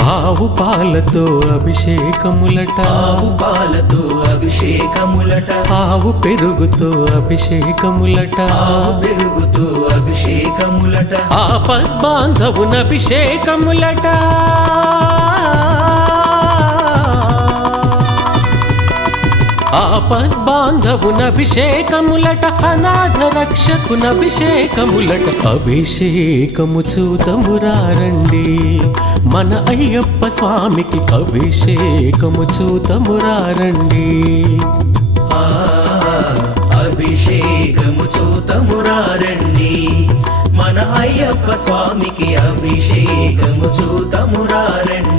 ఆవు పాలతో అభిషేకములట, ఆవు పాలతో అభిషేకములట, ఆవు పెరుగుతో అభిషేకములట, ఆవు పెరుగుతో అభిషేకములట, ఆపద్బాంధవున అభిషేకములట, ఆపద్బాంధవున అభిషేకములట, అనాథ రక్షకున అభిషేకములట. అభిషేకము చూతమురారండి, మన అయ్యప్ప స్వామికి అభిషేకము చూతమురారండి. అభిషేకము చూతమురారండి, మన అయ్యప్ప స్వామికి అభిషేకము చూతమురారండి.